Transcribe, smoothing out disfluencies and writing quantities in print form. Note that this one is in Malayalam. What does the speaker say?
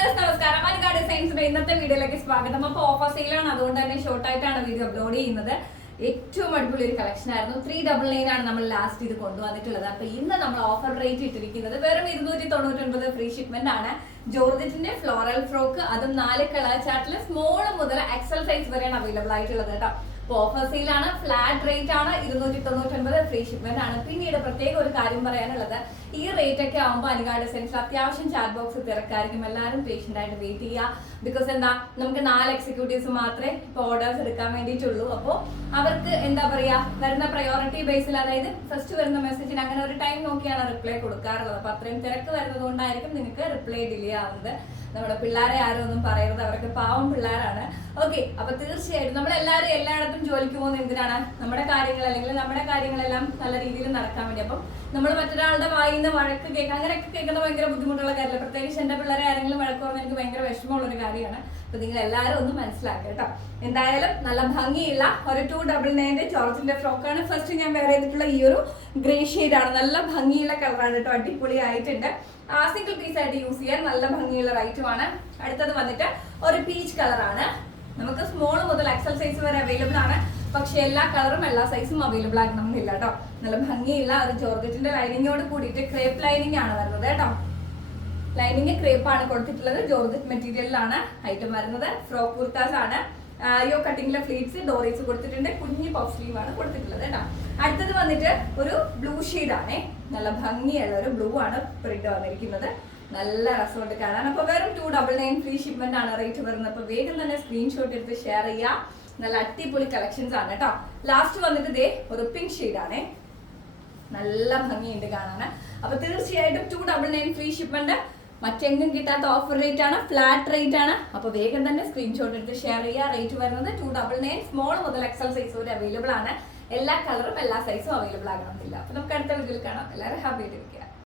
വ്യൂവേഴ്സ് നമസ്കാരം. മലയാള ഡിസൈൻസിന്റെ ഇന്നത്തെ വീഡിയോയിലേക്ക് സ്വാഗതം. അപ്പോൾ ഓഫർ സെയിലാണ്, അതുകൊണ്ട് തന്നെ ഷോർട്ടായിട്ടാണ് വീഡിയോ അപ്ലോഡ് ചെയ്യുന്നത്. ഏറ്റവും അടിപൊളി ഒരു കളക്ഷൻ ആയിരുന്നു. 399 ആണ് നമ്മൾ ലാസ്റ്റ് ഇത് കൊണ്ടുവന്നിട്ടുള്ളത്. അപ്പൊ ഇന്ന് നമ്മൾ ഓഫർ റേറ്റ് ഇട്ടിരിക്കുന്നത് വെറും 299 ഫ്രീ ഷിപ്മെന്റ് ആണ്. ജോർജറ്റിന്റെ ഫ്ലോറൽ ഫ്രോക്ക്, അതും 4 കളർ ചാർട്ടിൽ സ്മോൾ മുതൽ എക്സൽ സൈസ് വരെയാണ് അവൈലബിൾ ആയിട്ടുള്ളത് കേട്ടോ. ഓഫർ സെയിലാണ്, ഫ്ലാറ്റ് റേറ്റ് ആണ്, 299 ഫ്രീ ഷിപ്മെന്റ് ആണ്. പിന്നീട് പ്രത്യേക ഒരു കാര്യം പറയാനുള്ളത്, ഈ റേറ്റ് ഒക്കെ ആകുമ്പോൾ അനുഗാ ഡിസൈൻസിൽ അത്യാവശ്യം ചാറ്റ് ബോക്സ് തിരക്കായിരിക്കും. എല്ലാവരും പേഷ്യന്റ് ആയിട്ട് വെയിറ്റ് ചെയ്യുക. ബിക്കോസ് എന്താ, നമുക്ക് 4 എക്സിക്യൂട്ടീവ്സ് മാത്രമേ ഇപ്പോൾ ഓർഡേഴ്സ് എടുക്കാൻ വേണ്ടിയിട്ടുള്ളൂ. അപ്പോൾ അവർക്ക് എന്താ പറയാ, വരുന്ന പ്രയോറിറ്റി ബേസിൽ, അതായത് ഫസ്റ്റ് വരുന്ന മെസ്സേജിന് അങ്ങനെ ഒരു ടൈം നോക്കിയാണ് റിപ്ലൈ കൊടുക്കാറുള്ളത്. അപ്പൊ അത്രയും തിരക്ക് വരുന്നത് കൊണ്ടായിരിക്കും നിങ്ങൾക്ക് റിപ്ലൈ ഡിലേ ആവുന്നത്. നമ്മുടെ പിള്ളേരെ ആരും ഒന്നും പറയരുത്, അവരൊക്കെ പാവം പിള്ളേരാണ്. ഓക്കെ, അപ്പൊ തീർച്ചയായിട്ടും നമ്മളെല്ലാവരും എല്ലായിടത്തും ജോലിക്ക് പോകുന്നത് എന്തിനാണ്? നമ്മുടെ കാര്യങ്ങൾ അല്ലെങ്കിൽ നമ്മുടെ കാര്യങ്ങളെല്ലാം നല്ല രീതിയിൽ നടക്കാൻ വേണ്ടി. അപ്പം നമ്മൾ മറ്റൊരാളുടെ വായിന്ന് വഴക്ക് കേൾക്കുക, അങ്ങനെയൊക്കെ കേൾക്കുന്നത് ഭയങ്കര ബുദ്ധിമുട്ടുള്ള കാര്യമല്ല. പ്രത്യേകിച്ച് എന്റെ പിള്ളേരെ ആരെങ്കിലും വഴക്ക് പറഞ്ഞാൽ എനിക്ക് ഭയങ്കര വിഷമമുള്ള ഒരു കാര്യമാണ്. അപ്പൊ നിങ്ങൾ എല്ലാവരും ഒന്ന് മനസ്സിലാക്കുക കേട്ടോ. എന്തായാലും നല്ല ഭംഗിയുള്ള ഒരു 299 ജോർജിന്റെ ഫ്രോക്കാണ്. ഫസ്റ്റ് ഞാൻ വേറെ ചെയ്തിട്ടുള്ള ഈ ഒരു ഗ്രേ ഷെയ്ഡാണ്. നല്ല ഭംഗിയുള്ള കളറാണ് കേട്ടോ, അടിപൊളി ആയിട്ടുണ്ട്. സിംഗിൾ പീസ് ആയിട്ട് യൂസ് ചെയ്യാൻ നല്ല ഭംഗിയുള്ള റൈറ്റുമാണ്. അടുത്തത് വന്നിട്ട് ഒരു പീച്ച് കളറാണ്. നമുക്ക് സ്മോൾ മുതൽ എക്സൽ സൈസ് വരെ അവൈലബിൾ ആണ്. പക്ഷെ എല്ലാ കളറും എല്ലാ സൈസും അവൈലബിൾ ആകണമെന്നില്ല കേട്ടോ. നല്ല ഭംഗിയുള്ള ഒരു ജോർജറ്റിന്റെ ലൈനിങ്ങോട് കൂടിയിട്ട് ക്രേപ്പ് ലൈനിങ് ആണ് വരുന്നത് കേട്ടോ. ലൈനിങ് ക്രേപ്പ് ആണ് കൊടുത്തിട്ടുള്ളത്. ജോർജറ്റ് മെറ്റീരിയലിലാണ് ഐറ്റം വരുന്നത്. ഫ്രോക്ക് കുർത്താസ് ആണ്. യോ കട്ടിങ്ങിലെ ഫ്ലീറ്റ്സ് ഡോറീസ് കൊടുത്തിട്ടുണ്ട്. കുഞ്ഞി പഫ് സ്ലീവ് ആണ് കൊടുത്തിട്ടുള്ളത് കേട്ടോ. അടുത്തത് വന്നിട്ട് ഒരു ബ്ലൂ ഷെയ്ഡ് ആണേ. നല്ല ഭംഗിയുള്ള ഒരു ബ്ലൂ ആണ് പ്രിന്റ് വന്നിരിക്കുന്നത്. നല്ല രസമുണ്ട് കാണാൻ. അപ്പൊ വെറും 299 ഫ്രീ ഷിപ്മെന്റ് ആണ് റേറ്റ് വരുന്നത്. അപ്പൊ വേഗം തന്നെ സ്ക്രീൻഷോട്ട് എടുത്ത് ഷെയർ ചെയ്യുക. നല്ല അടിപൊളി കളക്ഷൻസ് ആണ് കേട്ടോ. ലാസ്റ്റ് വന്നിട്ട് ദേ ഒരു പിങ്ക് ഷെയ്ഡ് ആണേ. നല്ല ഭംഗിയുണ്ട് കാണാൻ. അപ്പൊ തീർച്ചയായിട്ടും 299 ഫ്രീ ഷിപ്മെന്റ്, മറ്റെങ്ങും കിട്ടാത്ത ഓഫർ റേറ്റ് ആണ്, ഫ്ലാറ്റ് റേറ്റ് ആണ്. അപ്പൊ വേഗം തന്നെ സ്ക്രീൻഷോട്ട് എടുത്ത് ഷെയർ ചെയ്യുക. റേറ്റ് വരുന്നത് 299, സ്മോൾ മുതൽ എക്സൽ സൈസ് വരെ അവൈലബിൾ ആണ്. എല്ലാ കളറും എല്ലാ സൈസും അവൈലബിൾ ആകണമെന്നില്ല. അപ്പൊ നമുക്ക് അടുത്ത വീഡിയോയിൽ കാണാം. എല്ലാവരും ഹാപ്പി ആയിട്ട് ഇരിക്കുക.